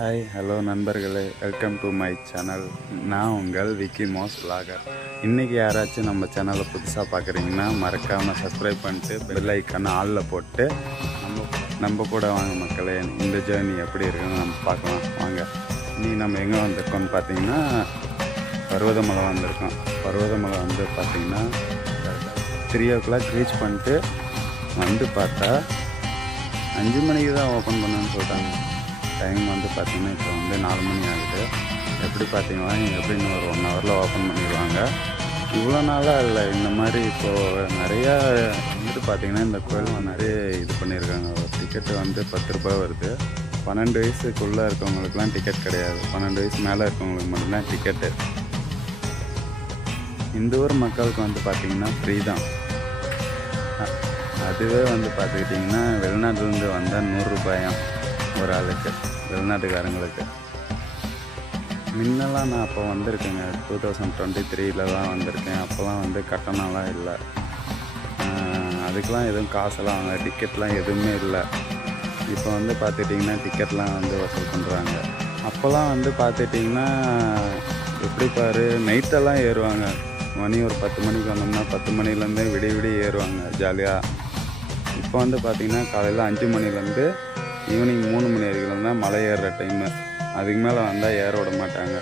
Hi hello நண்பர்களே. Welcome to my channel நான் உங்கள் விக்கி மோஸ் பிளாகர் இன்றைக்கி யாராச்சும் நம்ம சேனலை புதுசாக பார்க்குறீங்கன்னா மறக்காமல் சப்ஸ்கிரைப் பண்ணிட்டு பெல் ஐக்கான ஆளில் போட்டு நம்ம நம்ம கூட வாங்க மக்களே. இந்த ஜேர்னி எப்படி இருக்குன்னு நம்ம பார்க்கலாம். வாங்க. நீ நம்ம எங்கே வந்திருக்கோம்னு பார்த்தீங்கன்னா பர்வதமலை வந்திருக்கோம். பர்வதமலை வந்து பார்த்திங்கன்னா த்ரீ ஓ கிளாக் ரீச் பண்ணிட்டு வந்து பார்த்தா அஞ்சு மணிக்கு தான் ஓப்பன் பண்ணுன்னு சொல்கிறாங்க டைம் வந்து பார்த்திங்கன்னா இப்போ வந்து நாலு மணி ஆகுது. எப்படி பார்த்தீங்கன்னா எப்படின்னு ஒரு ஒன் ஹவரில் ஓப்பன் பண்ணிடுவாங்க. இவ்வளோ நாளாக இல்லை இந்த மாதிரி இப்போது நிறையா வந்துட்டு பார்த்திங்கன்னா இந்த கோயில் நிறைய இது பண்ணியிருக்காங்க. ஒரு டிக்கெட்டு வந்து பத்து ரூபாய் வருது. பன்னெண்டு வயசுக்குள்ளே இருக்கவங்களுக்குலாம் டிக்கெட் கிடையாது. பன்னெண்டு வயசு மேலே இருக்கவங்களுக்கு மட்டும்தான் டிக்கெட்டு இந்த ஊர் மக்களுக்கு வந்து பார்த்திங்கன்னா ஃப்ரீ தான். அதுவே வந்து பார்த்துக்கிட்டிங்கன்னா வெளிநாட்டிலேருந்து வந்தால் நூறுரூபாயாம் ஒரு ஆளுக்கு? வெளிநாட்டுக்காரங்களுக்கு. முன்னெல்லாம் நான் அப்போ வந்திருக்கேங்க. டூ தௌசண்ட் டுவெண்ட்டி த்ரீல தான் வந்திருக்கேன். அப்போல்லாம் வந்து கட்டணம்லாம் இல்லை. அதுக்கெலாம் எதுவும் காசெல்லாம் வாங்க டிக்கெட்லாம் எதுவுமே இல்லை. இப்போ வந்து பார்த்துட்டிங்கன்னா டிக்கெட்லாம் வந்து வசூல் பண்ணுறாங்க அப்போல்லாம் வந்து பார்த்துட்டிங்கன்னா எப்படி பாரு நைட்டெல்லாம் ஏறுவாங்க. மணி ஒரு பத்து மணிக்கு வந்தோம்னா பத்து மணிலேருந்து விடிய விடிய ஏறுவாங்க ஜாலியாக இப்போ வந்து பார்த்திங்கன்னா காலையில் அஞ்சு மணிலேருந்து ஈவினிங் மூணு மணி வரைக்கும் தான் மலை ஏறுற டைமு அதுக்கு மேலே வந்தால் ஏற விட மாட்டாங்க.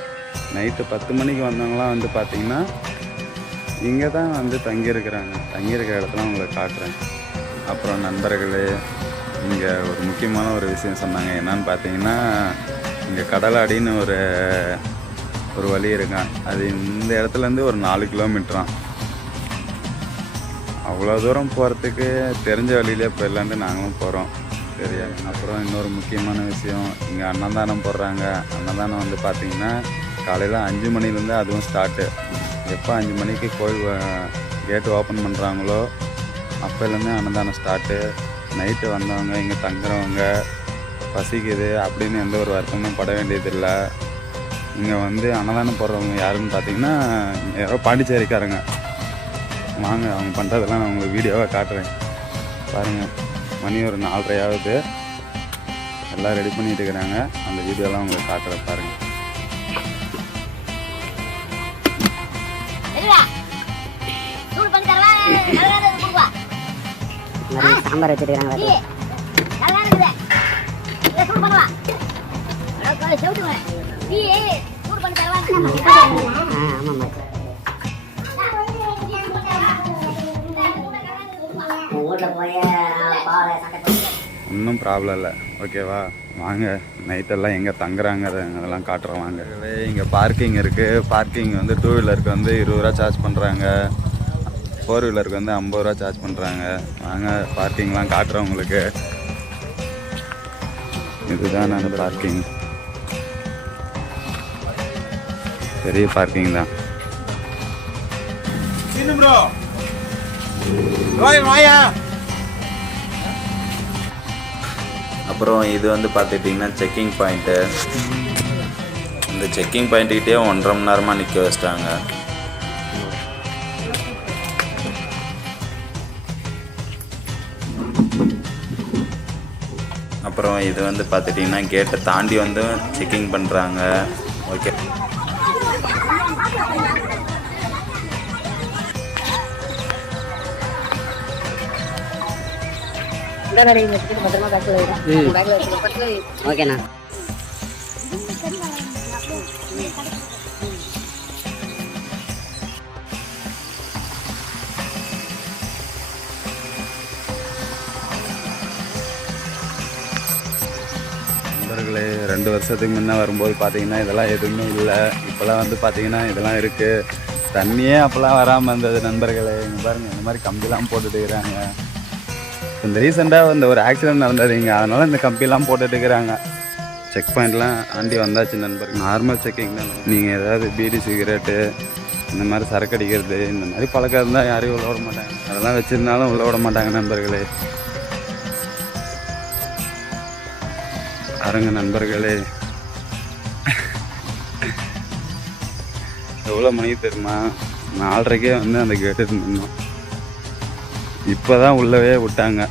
நைட்டு பத்து மணிக்கு வந்தவங்களாம் வந்து பார்த்திங்கன்னா இங்கே தான் வந்து தங்கியிருக்கிறாங்க. தங்கியிருக்கிற இடத்துல உங்களுக்கு காட்டுறேன் அப்புறம் நண்பர்களே இங்கே ஒரு முக்கியமான ஒரு விஷயம் சொன்னாங்க. என்னன்னு பார்த்தீங்கன்னா இங்கே கடலாடின்னு ஒரு ஒரு வழி இருக்கான் அது இந்த இடத்துலேருந்து ஒரு நாலு கிலோமீட்டரான் அவ்வளோ தூரம் போகிறதுக்கு தெரிஞ்ச வழியிலே போயிடலான்ட்டு நாங்களும் போகிறோம் சரியா அப்புறம் இன்னொரு முக்கியமான விஷயம் இங்கே அன்னதானம் போடுறாங்க. அன்னதானம் வந்து பார்த்திங்கன்னா காலையில் அஞ்சு மணிலேருந்து அதுவும் ஸ்டார்ட்டு எப்போ அஞ்சு மணிக்கு கோயில் கேட்டு ஓப்பன் பண்ணுறாங்களோ அப்போலேருந்து அன்னதானம் ஸ்டார்ட்டு நைட்டு வந்தவங்க இங்கே தங்குறவங்க பசிக்குது அப்படின்னு எந்த ஒரு வருத்தமும் பட வேண்டியதில்லை. இங்கே வந்து அன்னதானம் போடுறவங்க யாருன்னு பார்த்தீங்கன்னா யாரோ பாண்டிச்சேரிக்காரங்க. வாங்க அவங்க பண்ணுறதெல்லாம் நான் உங்களுக்கு வீடியோவாக காட்டுறேன். பாருங்கள் மணி ஒரு நாலரையாவது எல்லாம் ரெடி பண்ணிட்டு இருக்கிறாங்க. அந்த வீடியோலாம் உங்களுக்கு நல்லா கொடுப்பா நிறைய சாம்பார் வச்சிருக்காங்க போய் போட்டு ஒன்றும் ப்ராப்ளம் இல்லை. ஓகேவா வாங்க. நைட்டெல்லாம் எங்கே தங்குறாங்க? அதெல்லாம் காட்டுறோம். வாங்க. இங்கே பார்க்கிங் இருக்குது பார்க்கிங் வந்து டூ வீலருக்கு வந்து இருபது ரூபா சார்ஜ் பண்ணுறாங்க ஃபோர் வீலருக்கு வந்து ஐம்பது ரூபா சார்ஜ் பண்ணுறாங்க வாங்க பார்க்கிங்லாம் காட்டுறோம் உங்களுக்கு. இதுதான் நாங்கள் பார்க்கிங் பெரிய பார்க்கிங் தான். Sino? அப்புறம் இது வந்து பார்த்துட்டிங்கன்னா செக்கிங் பாயிண்ட்டு இந்த செக்கிங் பாயிண்ட்டுக்கிட்டே ஒன்றரை மணி நேரமாக நிற்க வச்சிட்டாங்க. அப்புறம் இது வந்து பார்த்துட்டிங்கன்னா கேட்டை தாண்டி வந்து செக்கிங் பண்ணுறாங்க ஓகே ஓகேண்ணா நண்பர்களே ரெண்டு வருஷத்துக்கு முன்னே வரும்போது பார்த்தீங்கன்னா இதெல்லாம் எதுவுமே இல்லை. இப்போலாம் வந்து பார்த்தீங்கன்னா இதெல்லாம் இருக்குது தண்ணியே அப்போல்லாம் வராமல் இருந்தது நண்பர்களே. இங்கே பாருங்கள் இந்த மாதிரி கம்பிலாம் போட்டுட்டு இருக்கிறாங்க. இந்த ரீசெண்டாக இந்த ஒரு ஆக்சிடென்ட் நடந்ததுங்க அதனால் இந்த கம்பிலாம் போட்டுட்டு இருக்கிறாங்க. செக் பாயிண்ட்லாம் ஆண்டி வந்தாச்சு நண்பர் நார்மல் செக்கிங் தான். நீங்கள் ஏதாவது பீடி சிகரெட்டு இந்த மாதிரி சரக்கு அடிக்கிறது இந்த மாதிரி பழக்கம் இருந்தால் யாரையும் உள்ள விட மாட்டாங்க. அதெல்லாம் வச்சுருந்தாலும் உள்ள விட மாட்டாங்க நண்பர்களே. பாருங்க நண்பர்களே. எவ்வளோ மணிக்கு தெரியுமா? நாலரைக்கே வந்து அந்த கேட்டு நின்னோம். இப்போ தான் உள்ளவே விட்டாங்க.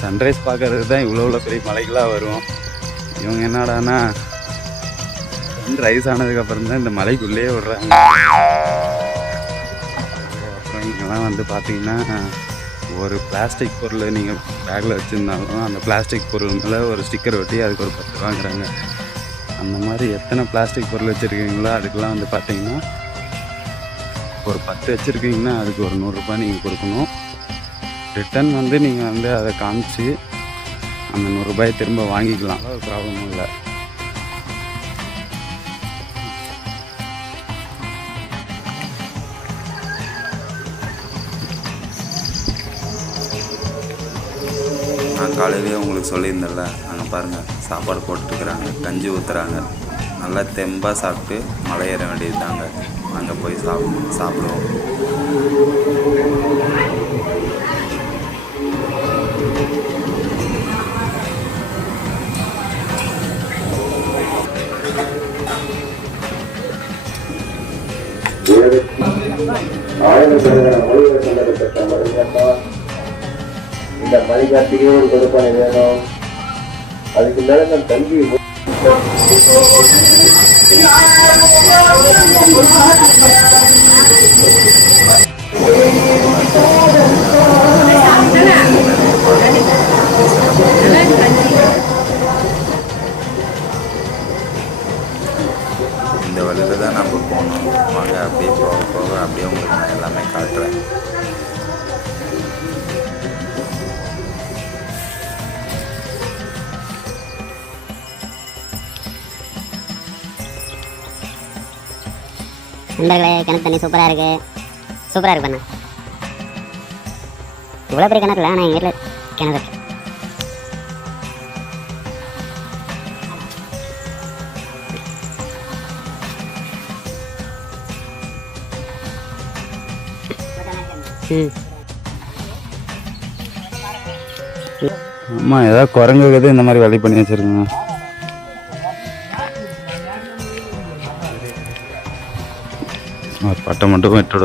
சன்ரைஸ் பார்க்கறதுக்கு தான் இவ்வளோ இவ்வளோ பெரிய மலைகளாக வரும். இவங்க என்னடான்னா ரைஸ் ஆனதுக்கப்புறம் தான் இந்த மலைக்குள்ளேயே விடுறாங்க. அப்புறம் இங்கெல்லாம் வந்து பார்த்தீங்கன்னா ஒரு பிளாஸ்டிக் பொருள் நீங்கள் பேக்கில் வச்சுருந்தாலும் அந்த பிளாஸ்டிக் பொருள் மேலே ஒரு ஸ்டிக்கர் ஒட்டி அதுக்கு ஒரு பத்து ரூபாங்கிறாங்க. அந்த மாதிரி எத்தனை பிளாஸ்டிக் பொருள் வச்சுருக்கீங்களோ அதுக்கெலாம் வந்து பார்த்தீங்கன்னா ஒரு பத்து வச்சுருக்கீங்கன்னா அதுக்கு ஒரு நூறுரூபா நீங்கள் கொடுக்கணும். ரிட்டன் வந்து நீங்கள் வந்து அதை காமிச்சு அந்த நூறுரூபாயை திரும்ப வாங்கிக்கலாம். ஒரு ப்ராப்ளமும் இல்லை. நான் காலையிலேயே உங்களுக்கு சொல்லியிருந்தேன்ல அங்கே பாருங்கள் சாப்பாடு போட்டுருக்குறாங்க கஞ்சி ஊற்றுறாங்க நல்லா தெம்பாக சாப்பிட்டு மலையேற வேண்டியது தாங்க அங்கே போய் சாப் சாப்பிடுவோம். ஆயிரக்கணக்கான மொழிகள் சொல்லப்பட்ட மருந்தப்பா இந்த மணிகாட்டிக்கு ஒரு கொடுப்பானை வேணும். அதுக்கு மேல நான் தங்கி இந்த வழியில் தான் நம்ம போகணும். வாங்க அப்படியே போக போக அப்படியே உங்களுக்கு நான் எல்லாமே காட்டுறேன். நண்பர்களே கிணத்து தண்ணி சூப்பராக இருக்கு. சூப்பராக இருக்கு பண்ண. இவ்வளோ பெரிய கிணறு இல்லை ஆனால் எங்கள் வீட்டில் கிணறு இருக்கு. ம். ஆமாம் ஏதாவது குரங்கு இந்த மாதிரி வழி பண்ணி வச்சுருக்கோங்க ஒரு மட்டும் விட்டு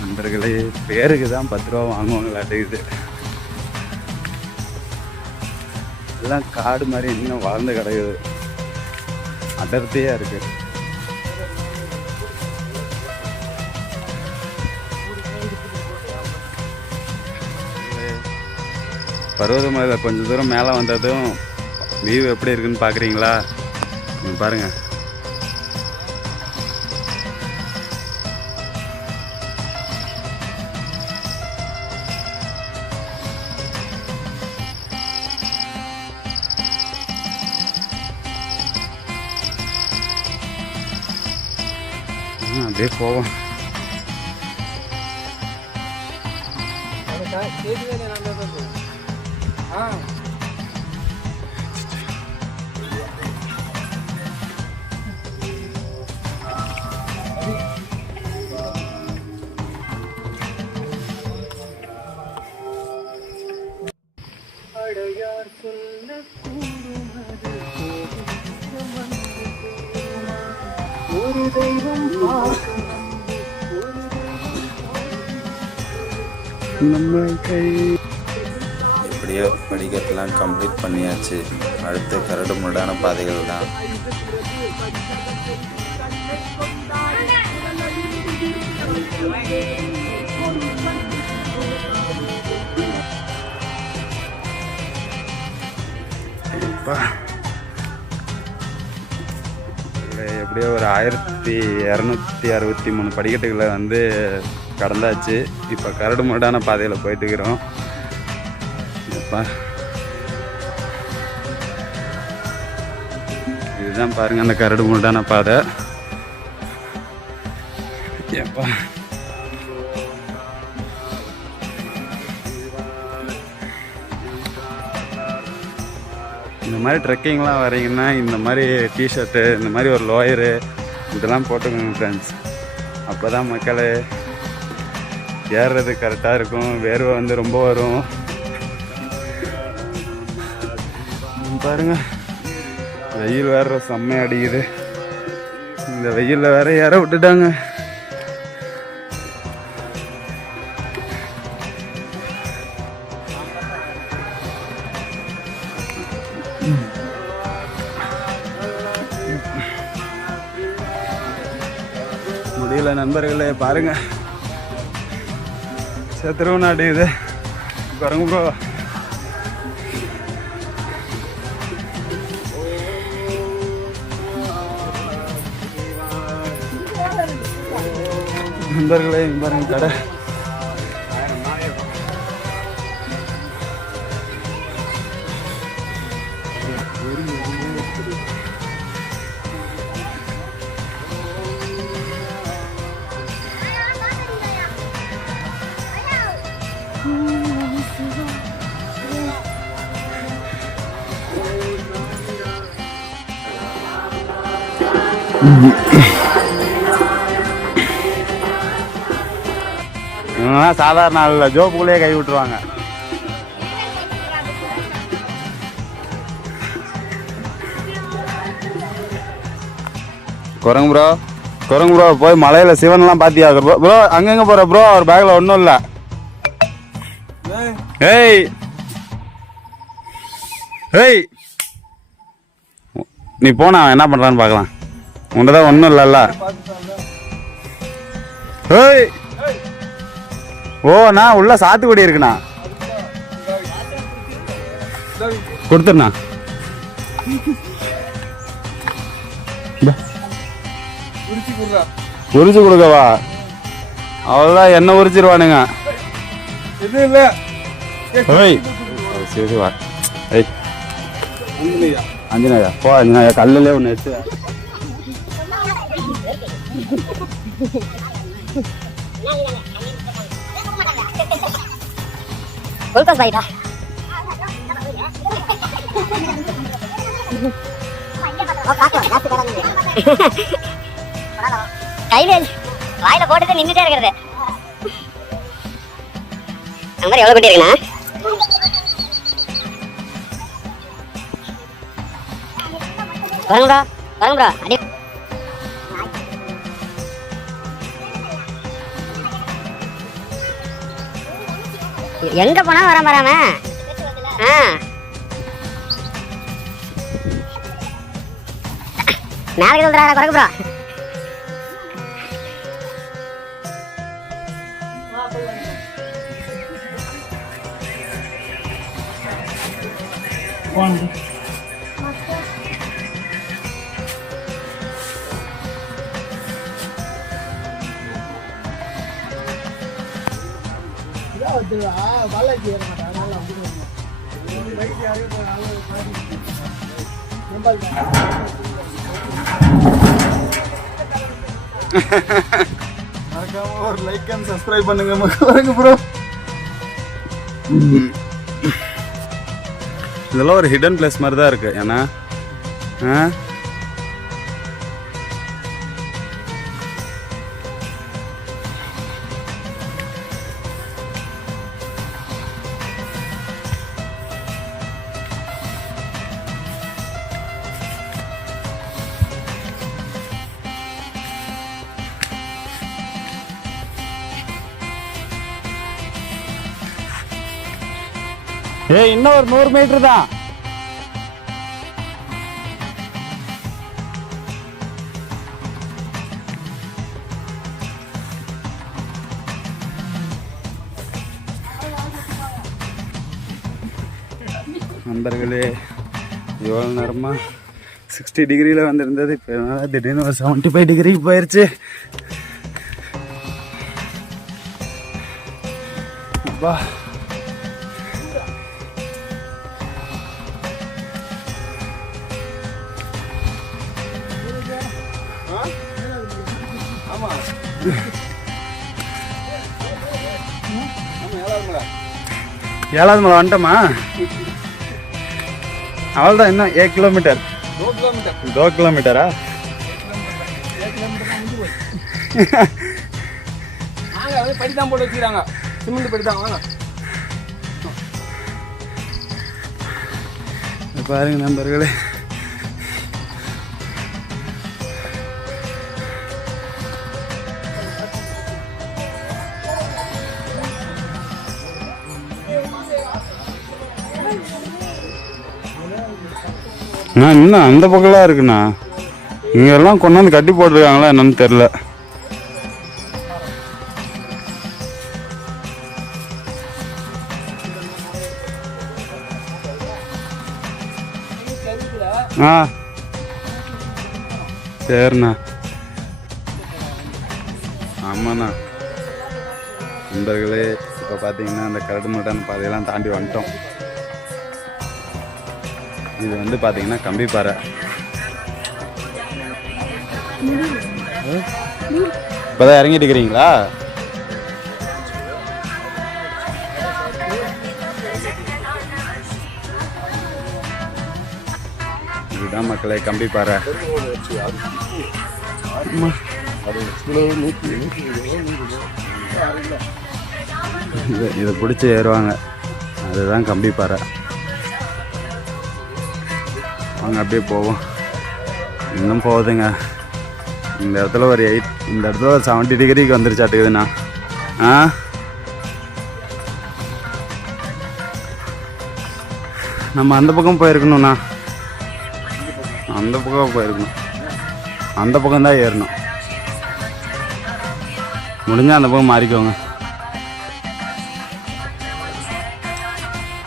நண்பர்களே பேருக்கு தான் பத்து ரூபா வாங்குவாங்களாட்டுக்குது எல்லாம் காடு மாதிரி இன்னும் வளர்ந்து கிடக்குது. அடர்த்தியாக இருக்குது பருவதமலையில் கொஞ்சம் தூரம் மேலே வந்ததும் வியூ எப்படி இருக்குன்னு பார்க்குறீங்களா? நீங்கள் பாருங்கள் அப்படியே போவோம். நம்ம கை எப்படியோ படிக்கட்டெல்லாம் கம்ப்ளீட் பண்ணியாச்சு. அடுத்து கரடு முரடான பாதைகள் தான். அப்பா. எப்படியோ ஒரு ஆயிரத்தி இரநூத்தி அறுபத்தி மூணு படிக்கட்டுகளை வந்து கடந்தாச்சு. இப்போ கரடு முரடான பாதையில் போயிட்டு இருக்கிறோம் இதுதான் பாருங்க அந்த கரடு முரடான பாதை. எப்பா இந்த மாதிரி ட்ரெக்கிங்லாம் வரீங்கன்னா இந்த மாதிரி டிஷர்ட்டு இந்த மாதிரி ஒரு லோயரு இதெல்லாம் போட்டுக்கோங்க ஃப்ரெண்ட்ஸ் அப்போ தான் மக்களே ஏறுறது கரெக்டாக இருக்கும். வேர்வை வந்து ரொம்ப வரும். பாருங்க வெயில் வேற செம்மையை அடிக்குது. இந்த வெயிலில் வேற ஏற விட்டுட்டாங்க. முடியல நண்பர்களே பாருங்க. நாடு இது. குரங்கு ப்ரோ நண்பர்களே பாருங்க கடை. இவங்கெல்லாம் சாதாரண ஆள் இல்லை ஜோப்புக்குள்ளேயே கை விட்டுருவாங்க. குரங்கு ப்ரோ குரங்கு ப்ரோ போய் மலையில சிவன்லாம் பாத்தியா? ப்ரோ ப்ரோ அங்கங்க போற ப்ரோ அவர் பேக்ல ஒன்றும் இல்லை. ஏய். ஏய். நீ போனா என்ன பண்றான்னு பார்க்கலாம் உன்கிட்ட ஒன்றும் இல்லைல்ல. ஏய். ஓ நான் உள்ள சாத்துக்குடி இருக்குண்ணா. கொடுத்துருண்ணா. உரிச்சு கொடுக்கவா? அவ்வளோதான் என்ன உரிச்சிருவானுங்க? இது இல்ல ஓய் அது சரி வா. ஏய். அஞ்சனாயா? போ அஞ்சனாயா? கல்லுலே ஒன்று எடுத்து குளுக்கோஸ் பாயிட்டா கையில வாயில போட்டுட்டு நின்றுட்டே இருக்கிறது. அந்த மாதிரி எவ்வளவு குட்டி இருக்குண்ணா? வரங்க ப்ரோ. வரங்க ப்ரோ. அடி எங்க போனா வர வராம ஆ. மேலே சொல்றா குறைக்கு ப்ரோ மறக்காம ஒரு லைக் அண்ட் சப்ஸ்கிரைப் பண்ணுங்க மக்களுக்கு ப்ரோ இதெல்லாம் ஒரு ஹிடன் பிளேஸ் மாதிரி தான் இருக்கு ஏன்னா ஆ? ஏய் இன்னும் ஒரு நூறு மீட்டர் தான். நண்பர்களே எவ்வளோ நேரமா சிக்ஸ்டி டிகிரியில் வந்திருந்தது. இப்போ திடீர்னு ஒரு செவன்ட்டி ஃபைவ் டிகிரிக்கு போயிடுச்சு அப்பா. ஏழாவது மலை வந்துட்டோமா? அவள்தான் என்ன ஏ கிலோமீட்டர் டோ கிலோமீட்டரா? படி போட்டு வச்சுக்கிறாங்க. சிமெண்ட் படி தான் பாருங்க நண்பர்களே. அண்ணா இன்னும் அந்த பக்கம்லாம் இருக்குண்ணா? இங்கெல்லாம் கொண்டு கொண்டாந்து கட்டி போட்டிருக்காங்களா என்னன்னு தெரில ஆ சரிண்ணா. ஆமாண்ணா. நண்பர்களே இப்போ பார்த்தீங்கன்னா அந்த கரடு மட்டான பாதையெல்லாம் தாண்டி வந்துட்டோம். இது வந்து பார்த்தீங்கன்னா கம்பிப்பாறை இப்போதான் இறங்கிட்டு இருக்கிறீங்களா இதுதான் மக்களே கம்பிப்பாறை பாறை. இதை பிடிச்சி ஏறுவாங்க. அதுதான் கம்பிப்பாறை வாங்க அப்படியே போவோம் இன்னும் போகுதுங்க. இந்த இடத்துல ஒரு எயிட் இந்த இடத்துல ஒரு செவன்ட்டி டிகிரிக்கு வந்துருச்சாட்டுக்குதுண்ணா ஆ? நம்ம அந்த பக்கம் போயிருக்கணும்ண்ணா. அந்த பக்கம் போயிருக்கணும். அந்த பக்கம் தான் ஏறணும். முடிஞ்சால் அந்த பக்கம் மாறிக்கோங்க.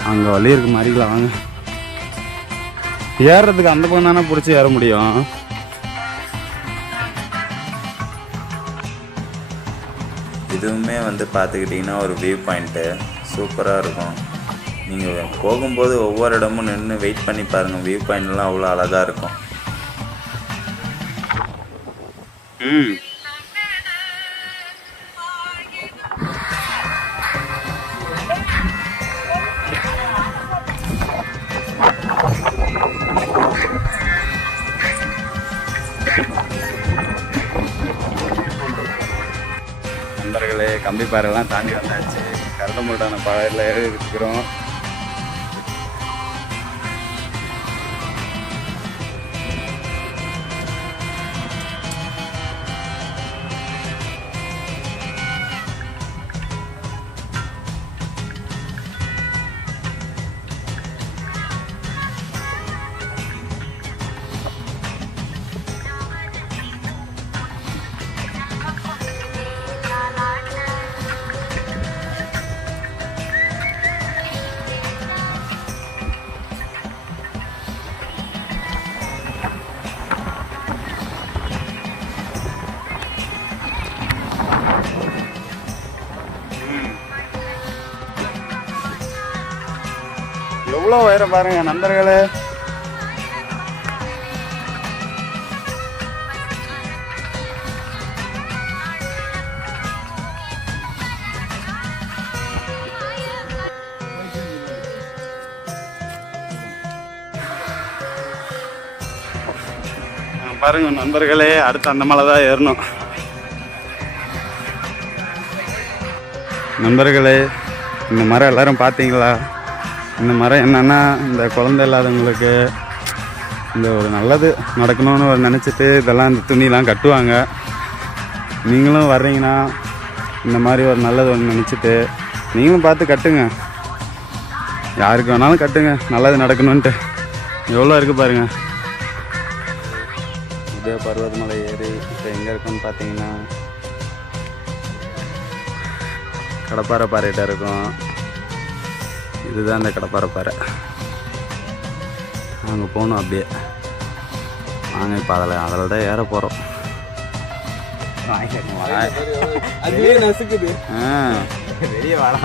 அங்கே வழி இருக்கு மாறிக்கலாம் வாங்க. ஏறுறதுக்கு அந்த பக்கம் தானே பிடிச்சி ஏற முடியும்? இதுவுமே வந்து பார்த்துக்கிட்டிங்கன்னா ஒரு வியூ பாயிண்ட்டு சூப்பராக இருக்கும். நீங்கள் போகும்போது ஒவ்வொரு இடமும் நின்று வெயிட் பண்ணி பாருங்கள் வியூ பாயிண்ட்லாம் அவ்வளோ அழகாக இருக்கும். ம். பாறைகள் கம்பி பாறைலாம் தாண்டி வந்தாச்சு. கரடமுட்டான பாறையில் இருக்கிறோம். எவ்வளோ உயரம் பாருங்க நண்பர்களே. பாருங்க நண்பர்களே அடுத்து அந்த மலை தான் ஏறணும். நண்பர்களே இந்த மரம் எல்லாரும் பார்த்தீங்களா? இந்த மரம் என்னன்னா இந்த குழந்தை இல்லாதவங்களுக்கு இந்த ஒரு நல்லது நடக்கணும்னு ஒரு நினச்சிட்டு இதெல்லாம் இந்த துணிலாம் கட்டுவாங்க. நீங்களும் வர்றீங்கன்னா இந்த மாதிரி ஒரு நல்லது ஒன்று நினச்சிட்டு நீங்களும் பார்த்து கட்டுங்க. யாருக்கு வேணாலும் கட்டுங்க நல்லது நடக்கணுன்ட்டு எவ்வளோ இருக்குது பாருங்கள் இதே பர்வதமலை ஏறி இப்போ எங்கே இருக்குன்னு பார்த்தீங்கன்னா கடப்பாறை பாறைகிட்ட இருக்கும். இதுதான் அந்த கடப்பாறை பாறை அங்கே போகணும் அப்படியே. வாங்க இப்போ அதில் அதில் தான் ஏற போகிறோம்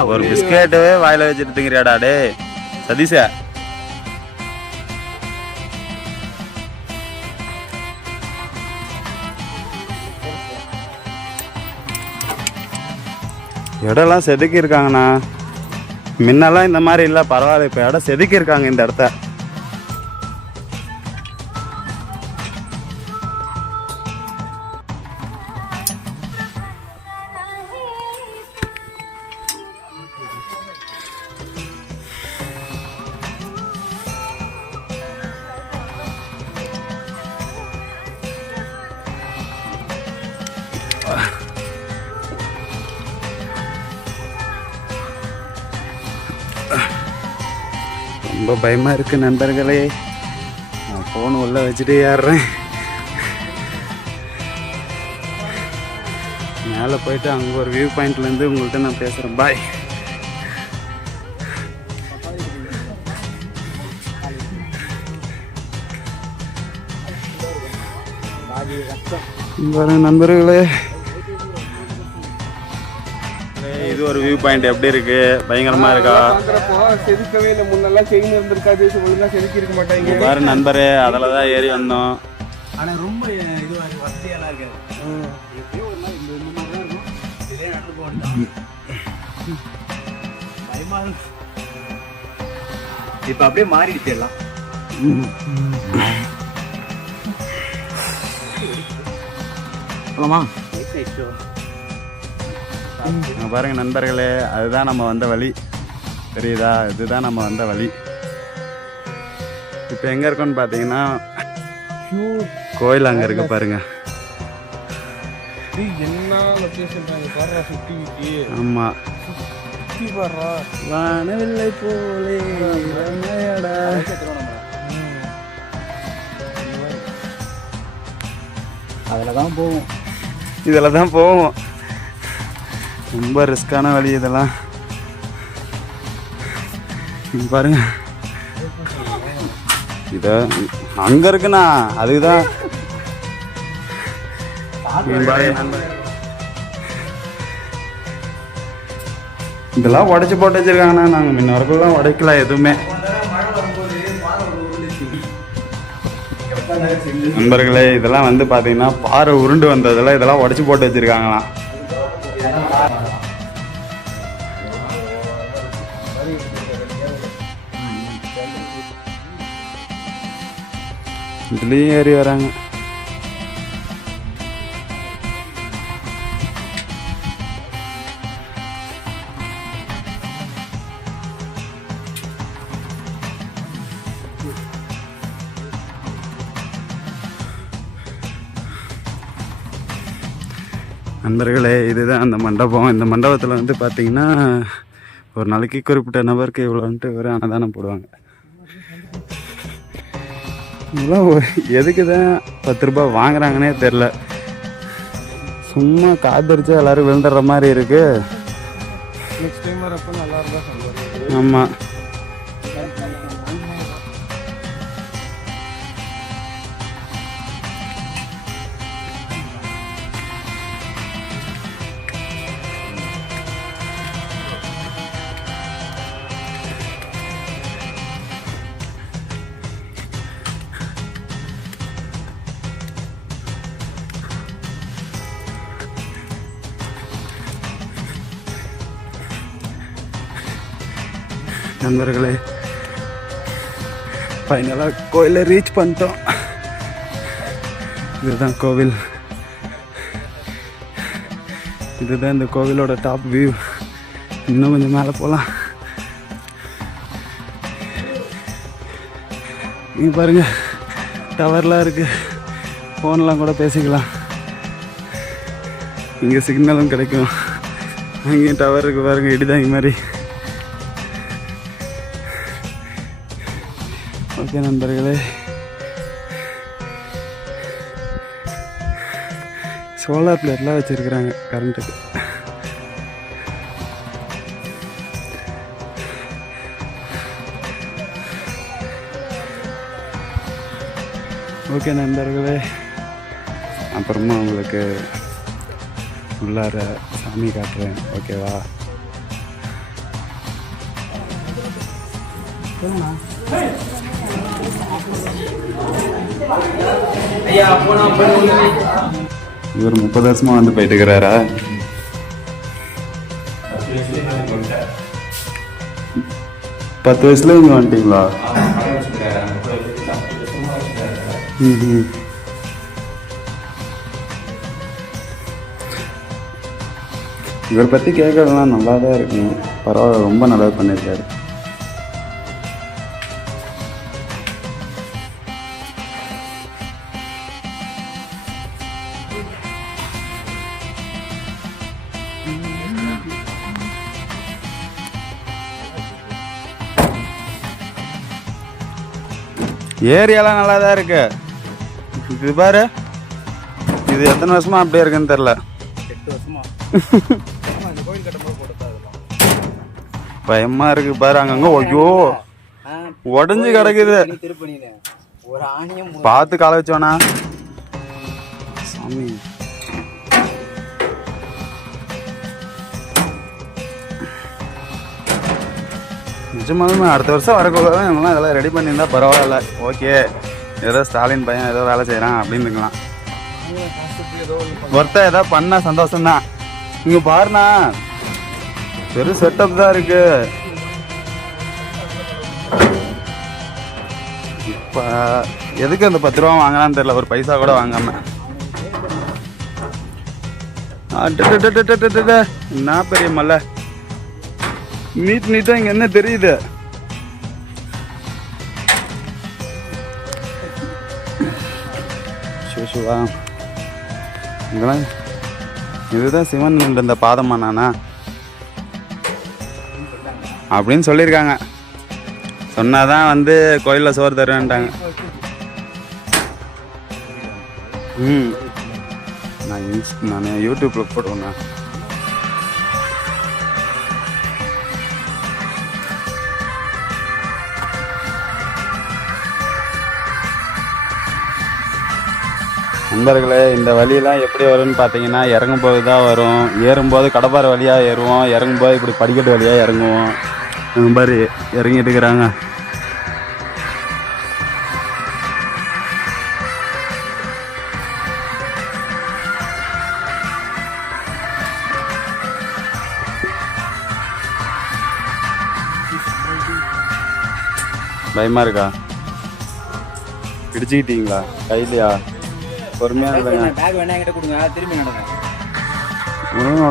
ஒரு பிஸ்கெட்டு வாயில் வச்சுட்டு திங்கிறியாடா டே. சதீஷா. இடம்லாம் செதுக்கி இருக்காங்கண்ணா முன்னெல்லாம் இந்த மாதிரி இல்லை பரவாயில்ல இப்போ இடம் செதுக்கியிருக்காங்க இந்த இடத்த. பயமாக இருக்குது நண்பர்களே. நான் ஃபோன் உள்ளே வச்சுட்டு ஏறுறேன். மேலே போயிட்டு அங்கே ஒரு வியூ பாயிண்ட்லேருந்து உங்கள்கிட்ட நான் பேசுகிறேன் பாய் பாருங்க நண்பர்களே. இது ஒரு வியூ பாயிண்ட் எப்படி இருக்கு? பயங்கரமா இருக்கா? பாக்குறப்போ செதுக்கவே இல்லை. முன்னெல்லாம் செயின் இருந்திருக்காது ஒழுங்கா செதுக்கி இருக்க மாட்டாங்க பாரு நண்பரே அதில் தான் ஏறி வந்தோம். ஆனால் ரொம்ப இதுவாக வசதியெல்லாம் இருக்காது. எப்படியோ ஒரு நாள் இந்த மாதிரி தான் இருக்கும். இதே நடந்து போக வேண்டாம் பயமா இருக்கும் இப்போ அப்படியே மாறிடுச்சு எல்லாம். போலாமா இங்க பாருங்க நண்பர்களே அதுதான் நம்ம வந்த வழி. தெரியுதா? இதுதான் நம்ம வந்த வழி. இப்போ எங்க இருக்கோம்னு பார்த்தீங்கன்னா கோயில் அங்க இருக்கு பாருங்க. ஆமா. வானவில்லை போலே. அதில் தான் போவோம். இதில் தான் போவோம். ரொம்ப ரிஸ்க்கான வழி இதெல்லாம். பாருங்க. இத அங்க இருக்குண்ணா அதுதான் இதெல்லாம் உடைச்சு போட்டு வச்சிருக்காங்கண்ணா. நாங்கள் முன்ன வரைக்கும்லாம் உடைக்கல எதுவுமே. நண்பர்களே இதெல்லாம் வந்து பார்த்தீங்கன்னா பாறை உருண்டு வந்ததெல்லாம் இதெல்லாம் உடைச்சு போட்டு வச்சிருக்காங்களாம். பஸ்லேயும் ஏறி வராங்க. நண்பர்களே இதுதான் அந்த மண்டபம். இந்த மண்டபத்தில் வந்து பார்த்தீங்கன்னா ஒரு நாளைக்கு குறிப்பிட்ட நபருக்கு இவ்வளோன்ட்டு ஒரு அன்னதானம் போடுவாங்க. இதெல்லாம் எதுக்கு தான் பத்து ரூபாய் வாங்குறாங்கன்னே தெரில சும்மா காத்தடிச்சா எல்லாரும் விழுந்துடுற மாதிரி இருக்கு. நெக்ஸ்ட் டைம் வரப்போ நல்லா இருந்தா சொல்லுவாங்க ஆமாம் நண்பர்களே ஃபைனலாக கோயிலை ரீச் பண்ணிட்டோம். இதுதான் கோவில். இதுதான் இந்த கோவிலோட டாப் வியூ இன்னும் கொஞ்சம் மேலே போகலாம். இங்கே பாருங்க டவர்லாம் இருக்குது ஃபோன்லாம் கூட பேசிக்கலாம். இங்கே சிக்னலும் கிடைக்கும். அங்கேயும் டவர் இருக்கு இடிதான் இடிதாங்க மாதிரி. ஓகே நண்பர்களே. சோலார் பிளேட்லாம் வச்சுருக்குறாங்க கரண்ட்டுக்கு ஓகே நண்பர்களே. அப்புறமா உங்களுக்கு உள்ளார சாமி காட்டுறேன். ஓகேவா இவர் முப்பது வருஷமா வந்து போயிட்டு இருக்கிறாரா பத்து வயசுல இங்க வந்துட்டீங்களா? இவரை பற்றி பத்தி கேட்கறதுலாம் நல்லா தான் இருக்குங்க பரவாயில்ல ரொம்ப நல்லா பண்ணியிருக்காரு. ஏரியாலாம் நல்லா தான் இருக்கு. இது பாரு. இது எத்தனை வருஷமா அப்படியே இருக்குன்னு தெரில எட்டு வருஷமா? கோயில் அதெல்லாம். பயமா இருக்கு பாரு அங்கங்க ஐயோ. உடஞ்சு கிடக்குது. பார்த்து கால வச்சோனா சாமி. நிஜமாலுமே அடுத்த வருஷம் வரக்கூடாது இவங்களாம் இதெல்லாம் ரெடி பண்ணியிருந்தா பரவாயில்ல. ஓகே ஏதோ ஸ்டாலின் பையன் ஏதோ வேலை செய்கிறான் அப்படின்னுங்களாம் ஒருத்தர் ஏதாவது பண்ணால் சந்தோஷம்தான். இங்கே பாருண்ணா. பெரும் செட்டப் தான் இருக்கு. இப்போ எதுக்கு அந்த பத்து ரூபா வாங்கினான்னு தெரியல. ஒரு பைசா கூட வாங்காம. என்ன பெரிய மலை? நீட் நீட்டா இங்க. என்ன தெரியுது? சிவா இங்கெல்லாம் இதுதான் சிவன் நின்ற இந்த பாதமா நானா? அப்படின்னு சொல்லியிருக்காங்க. சொன்னாதான் வந்து கோயிலில் சோறு தருவேன்ட்டாங்க. ம். நான் இன்ஸ் நான் யூடியூப்பில் போடுவேண்ணா நண்பர்களே இந்த வழியெல்லாம் எப்படி வரும்னு பார்த்தீங்கன்னா இறங்கும்போது தான் வரும். ஏறும்போது கடப்பாறை வழியாக ஏறுவோம். இறங்கும்போது இப்படி படிக்கட்டு வழியாக இறங்குவோம். இந்த மாதிரி இறங்கிட்டு இருக்கிறாங்க. பயமா இருக்கா? பிடிச்சிக்கிட்டீங்களா கையிலையா? பொறுமையா இல்லைங்க பேக் வேணா என்கிட்ட கொடுங்க. திரும்பி நடந்தேன் விடுங்க